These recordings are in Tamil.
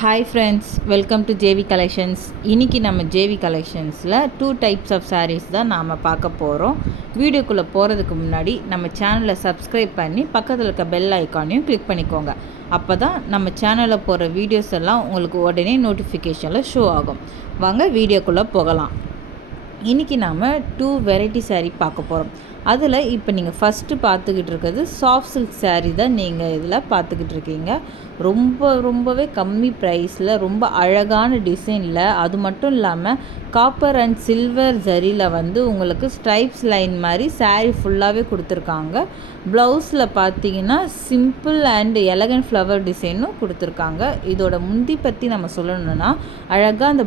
Hi friends, welcome to JV collections. இன்றைக்கி நம்ம ஜேவி கலெக்ஷன்ஸில் 2 டைப்ஸ் ஆஃப் சாரீஸ் தான் நாம் பார்க்க போகிறோம். வீடியோக்குள்ளே போகிறதுக்கு முன்னாடி நம்ம சேனலை சப்ஸ்கிரைப் பண்ணி பக்கத்தில் இருக்க பெல் ஐக்கானையும் கிளிக் பண்ணிக்கோங்க. அப்போ தான் நம்ம சேனலில் போகிற வீடியோஸ் எல்லாம் உங்களுக்கு உடனே நோட்டிஃபிகேஷனில் ஷோ ஆகும். வாங்க வீடியோக்குள்ளே போகலாம். இன்றைக்கி நாம் 2 வெரைட்டி சாரீ பார்க்க போகிறோம். அதில் இப்போ நீங்கள் ஃபஸ்ட்டு பார்த்துக்கிட்டு இருக்கிறது சாஃப்ட் சில்க் சாரீ தான் நீங்கள் இதில் பார்த்துக்கிட்டு இருக்கீங்க. ரொம்பவே கம்மி ப்ரைஸில் ரொம்ப அழகான டிசைனில், அது மட்டும் இல்லாமல் காப்பர் அண்ட் சில்வர் ஜரியில் வந்து உங்களுக்கு ஸ்ட்ரைப்ஸ் லைன் மாதிரி சாரீ ஃபுல்லாகவே கொடுத்துருக்காங்க. ப்ளவுஸில் பார்த்தீங்கன்னா சிம்பிள் அண்ட் எலகன்ட் ஃப்ளவர் டிசைனும் கொடுத்துருக்காங்க. இதோட முந்தி பற்றி நம்ம சொல்லணுன்னா அழகாக அந்த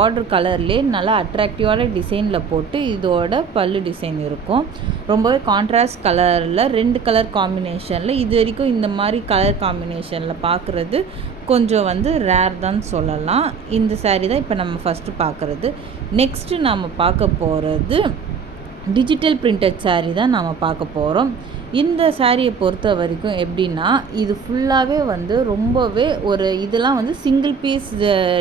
பார்டர் கலர்லேயே நல்லா அட்ராக்டிவான டிசைனில் போட்டு இதோட பல்லு டிசைன் இருக்கும். ரொம்பவே கான்ட்ராஸ்ட் கலரில் 2 கலர் காம்பினேஷனில் இது வரைக்கும் இந்த மாதிரி கலர் காம்பினேஷனில் பார்க்குறது கொஞ்சம் வந்து ரேர் தான் சொல்லலாம். இந்த சாரீ தான் இப்போ நம்ம ஃபஸ்ட்டு பார்க்குறது. நெக்ஸ்ட்டு நாம் பார்க்க போகிறது டிஜிட்டல் பிரிண்டட் சாரீ தான் நாம் பார்க்க போகிறோம். இந்த சாரியை பொறுத்த வரைக்கும் எப்படின்னா, இது ஃபுல்லாகவே வந்து ரொம்பவே இதெல்லாம் வந்து சிங்கிள் பீஸ்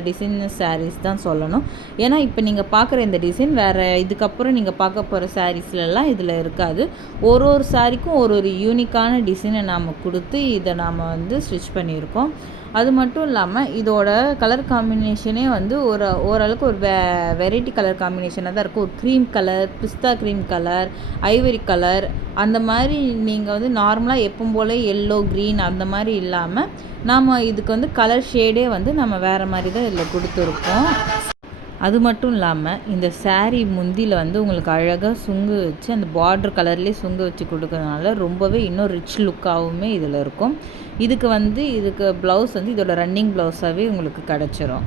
டிசைன் சாரீஸ் தான் சொல்லணும். ஏன்னா இப்போ நீங்கள் பார்க்குற இந்த டிசைன் வேறு இதுக்கப்புறம் நீங்கள் பார்க்க போகிற சாரீஸ்லலாம் இதில் இருக்காது. ஒரு சாரிக்கும் ஒரு யூனிக்கான டிசைனை நாம் கொடுத்து இதை நாம் வந்து ஸ்டிச் பண்ணியிருக்கோம். அது மட்டும் இல்லாமல் இதோட கலர் காம்பினேஷனே வந்து ஓரளவுக்கு வெரைட்டி கலர் காம்பினேஷனாக தான் இருக்கும். ஒரு க்ரீம் கலர், பிஸ்தா க்ரீம் கலர், ஐவரி கலர், அந்த மாதிரி நீங்கள் வந்து நார்மலாக எப்பவும் போல் எல்லோ, க்ரீன் அந்த மாதிரி இல்லாமல் நாம் இதுக்கு வந்து கலர் ஷேடே வந்து நம்ம வேறு மாதிரி தான் இதில் கொடுத்துருக்கோம். அது மட்டும் இல்லாமல் இந்த சாரீ முந்தியில் வந்து உங்களுக்கு அழகாக சுங்கு வச்சு அந்த பார்டர் கலர்லேயே சுங்கு வச்சு கொடுக்கறதுனால ரொம்பவே இன்னும் ரிச் லுக்காகவுமே இதில் இருக்கும். இதுக்கு ப்ளவுஸ் வந்து இதோட ரன்னிங் ப்ளவுஸாகவே உங்களுக்கு கிடச்சிரும்.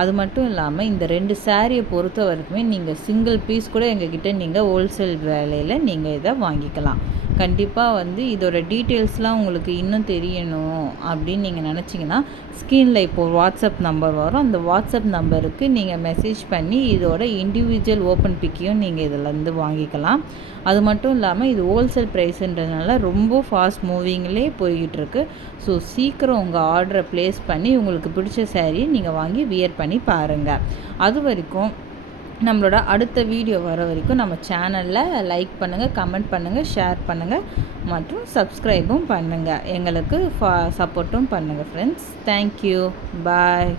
அது மட்டும் இல்லாமல் இந்த 2 சாரியை பொறுத்த வரைக்குமே நீங்கள் சிங்கிள் பீஸ் கூட எங்ககிட்ட நீங்கள் ஹோல்சேல் விலையில் நீங்கள் இதை வாங்கிக்கலாம். கண்டிப்பாக வந்து இதோட டீட்டெயில்ஸ்லாம் உங்களுக்கு இன்னும் தெரியணும் அப்படின்னு நீங்கள் நினச்சிங்கன்னா ஸ்க்ரீனில் இப்போது வாட்ஸ்அப் நம்பர் வரும். அந்த வாட்ஸ்அப் நம்பருக்கு நீங்கள் மெசேஜ் பண்ணி இதோட இண்டிவிஜுவல் ஓப்பன் பிக்கையும் நீங்கள் இதிலேருந்து வாங்கிக்கலாம். அது மட்டும் இல்லாமல் இது ஹோல்சேல் ப்ரைஸுன்றதுனால ரொம்ப ஃபாஸ்ட் மூவிங்லேயே போய்கிட்டுருக்கு. ஸோ சீக்கிரம் உங்கள் ஆர்டரை ப்ளேஸ் பண்ணி உங்களுக்கு பிடிச்ச சாரியை நீங்கள் வாங்கி வியர் பண்ணி பாருங்கள். அது வரைக்கும் நம்மளோட அடுத்த வீடியோ வர வரைக்கும் நம்ம சேனலில் லைக் பண்ணுங்கள், கமெண்ட் பண்ணுங்கள், ஷேர் பண்ணுங்கள் மற்றும் சப்ஸ்கிரைபும் பண்ணுங்கள். எங்களுக்கு சப்போர்ட்டும் பண்ணுங்கள் ஃப்ரெண்ட்ஸ். தேங்க்யூ. பாய்.